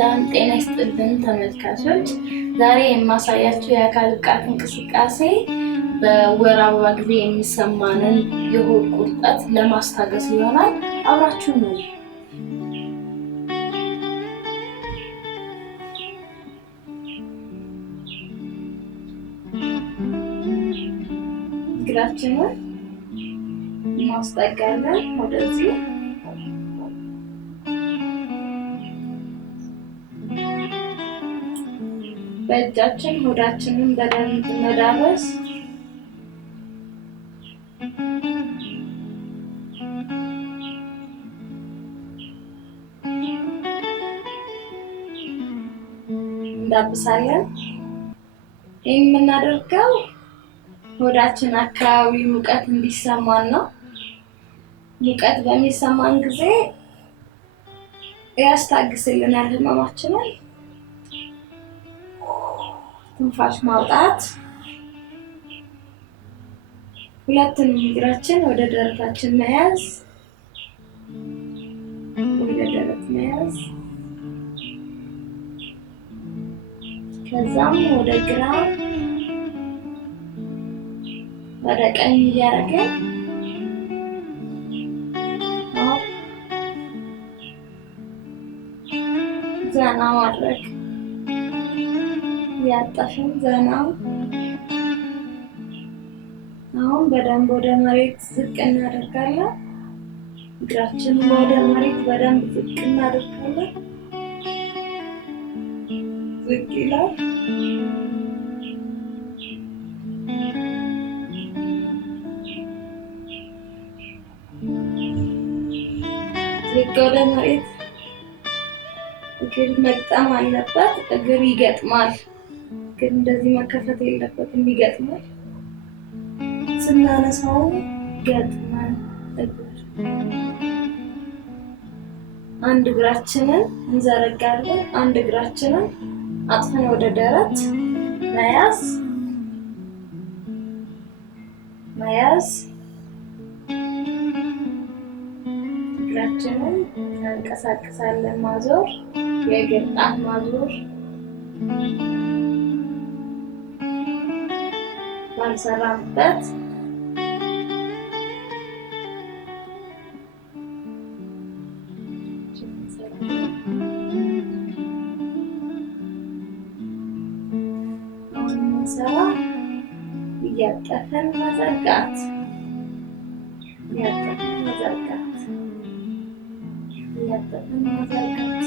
ሰላም ጤና ይስጥልን ተመልካቾች። ዛሬ የማሳያችሁ የአካል ብቃት እንቅስቃሴ በወር አበባ ጊዜ የሚሰማንን የሆድ ቁርጠት ለማስታገስ ይሆናል። አብራችሁ ነው። እግራችንን ማስጠጋለን ወደዚህ በእጃችን ሆዳችንን በደንብ መዳበስ እንዳብሳለን። ይህን የምናደርገው ሆዳችን አካባቢ ሙቀት እንዲሰማን ነው። ሙቀት በሚሰማን ጊዜ ያስታግስልናል ህመማችንን። ትንፋሽ ማውጣት። ሁለቱንም እግራችን ወደ ደረታችን መያዝ፣ ወደ ደረት መያዝ። ከዛም ወደ ግራ ወደ ቀኝ እያደረግን ዘና ማድረግ። ያጣሽን ዘና። አሁን በደንብ ወደ መሬት ዝቅ እናደርጋለን። እግራችንን ወደ መሬት በደንብ ዝቅ እናደርጋለን። ዝቅ ይላል። ዝቅ ወደ መሬት። እግር መግጠም አለበት። እግር ይገጥማል። ግን እንደዚህ መከፈት የለበትም። ይገጥማል። ስናነሳው ገጥመን እግር አንድ እግራችንን እንዘረጋለን። አንድ እግራችንን አጥፈን ወደ ደረት መያዝ እግራችንን እንቀሳቀሳለን። ማዞር፣ የእግር ጣት ማዞር። ባልሰራንበት ሰራ እያጠፈን መዘርጋት፣ እያጠፈን መዘርጋት፣ እያጠፈን መዘርጋት።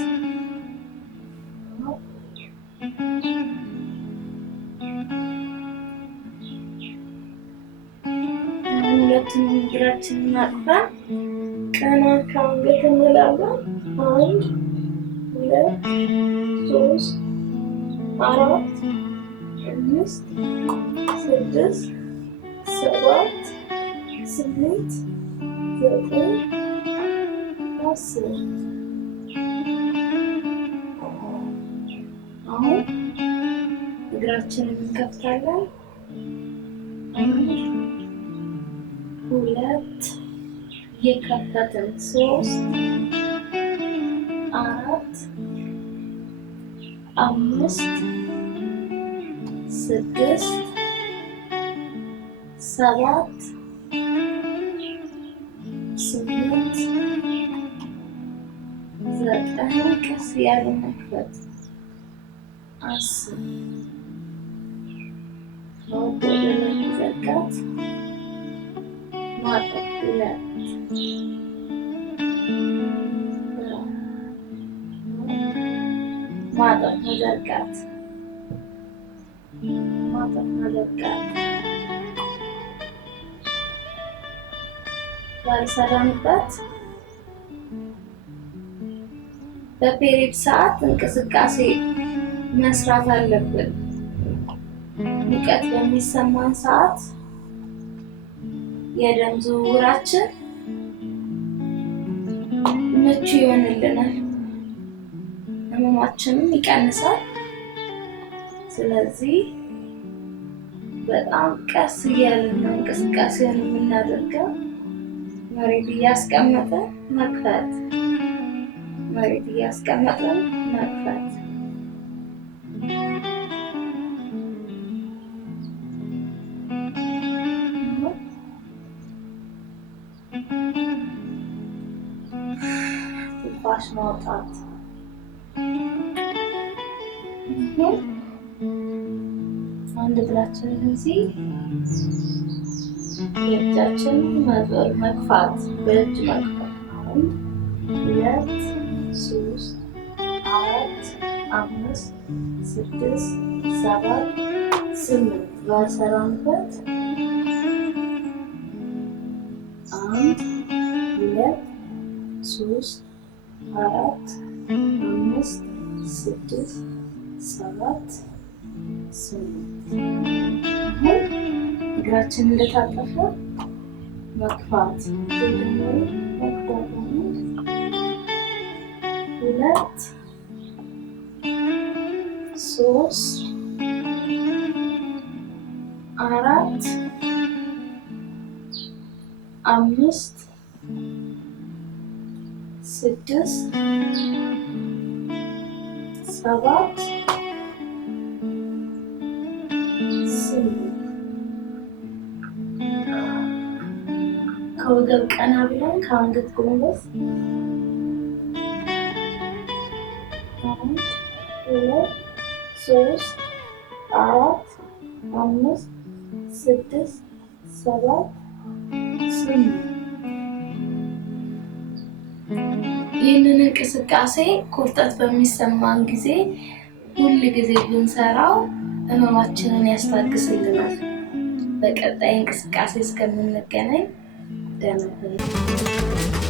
ሁለቱንም እግራችንን አጥፈን ቀና ከአንገት እንላለን። 1 2 3 4 5 6 7 8 9 10 አሁን እግራችንን እንከፍታለን። 1 2 የከፈትን 3 4 5 6 7 8 9 ቀስ ያለ መክፈት 10 ወደ ላይ መዘርጋት ማጠፍ 2 ማጠፍ መዘርጋት ባልሰራንበት በፔሪድ ሰዓት እንቅስቃሴ መስራት አለብን። ሙቀት በሚሰማን ሰዓት የደም ዝውውራችን ምቹ ይሆንልናል፣ ህመማችንም ይቀንሳል። ስለዚህ በጣም ቀስ እያልን እንቅስቃሴውን የምናደርገው መሬት እያስቀመጠ መክፈት መሬት እያስቀመጥን መክፈት። ትንፋሽ ማውጣት። አንድ እግራችንን እዚህ የእጃችን መዞር መግፋት፣ በእጅ መግፋት። 1 2 3 4 5 6 7 8 ባልሰራንበት 1 2 3 4 5 6 7 8 እግራችን እንደታጠፈ መግፋት። ደግሞ መግፋት 2 3 4 5 6 7 ከወገብ ቀና ብለን ከአንገት ጎንበስ 1 2 3 4 5 6 7 8 ይህንን እንቅስቃሴ ቁርጠት በሚሰማን ጊዜ ሁል ጊዜ ብንሰራው ህመማችንን ያስታግስልናል። በቀጣይ እንቅስቃሴ እስከምንገናኝ ደህና ሁኑ።